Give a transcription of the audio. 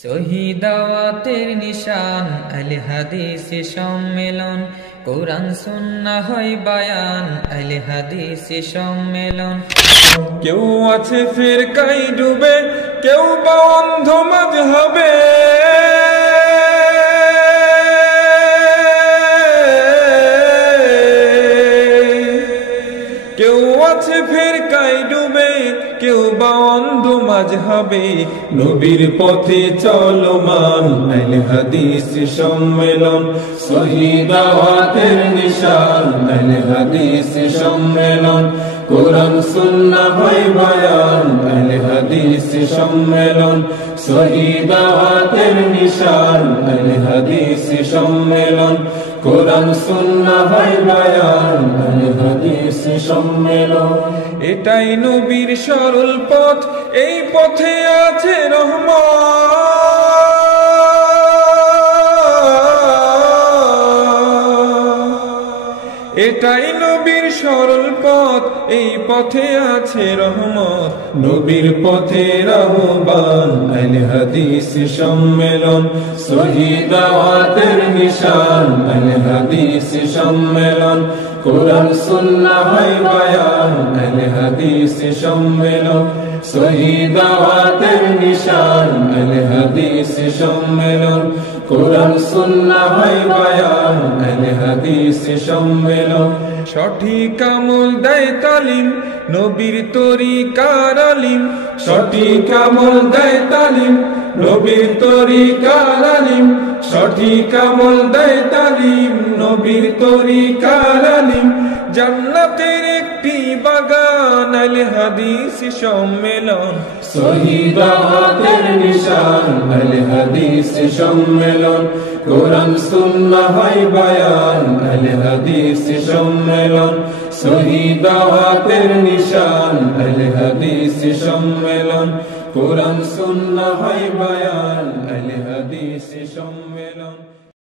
শহীদাওয়াতের নিশান আহলে হাদিস সম্মেলন, কোরআন সুন্নাহ হয় বায়ান আহলে হাদিস সম্মেলন। কেউ আছে ফিরকায় ডুবে, কেউ বা অন্ধ মাযহাবে, কেউ আছে ফিরকায় ডুবে, কেউ বা অন্ধ মাযহাবে। নবীর পথে চলমান আহলে হাদিস সম্মেলন, শহীদাওয়াতের নিশান আহলে হাদিস সম্মেলন, কোরআন সুন্নাহ হয় বায়ান আহলে হাদিস সম্মেলন, শহীদাওয়াতের নিশান আহলে হাদিস সম্মেলন, কোরআন সুন্নাহ হয় বায়ান আহলে হাদিস সম্মেলন। এটাই নবীর সরল পথ, এই পথে আছে রহমত। এটাই নবীর সরল পথ, এই পথে আছে রহমত। নবীর পথে আহ্বান আহলে হাদিস সম্মেলন, শহীদাওয়াতের নিশান আহলে হাদিস সম্মেলন, কোরআন সুন্নাহ হয় বায়ান আহলে হাদিস সম্মেলন, শহীদাওয়াতের নিশান আহলে হাদিস সম্মেলন, কোরআন সুন্নাহ হয় বায়ান আহলে হাদিস সম্মেলন। সঠিক আমল দেয় তালিম নবীর তরিকার আলিম, সঠিক আমল দেয় তালিম নবীর তরিকার আলিম, সঠিক আমল দেয় তালিম নবীর তরিকার আলিম। জান্নাতের একটি বাগান আহলে হাদিস সম্মেলন, শহীদাওয়াতের নিশান আহলে হাদিস সম্মেলন, কোরআন সুন্নাহ হয় বায়ান আহলে হাদিস সম্মেলন, শহীদাওয়াতের নিশান আহলে হাদিস সম্মেলন, কোরআন সুন্নাহ হয় বায়ান আহলে হাদিস সম্মেলন।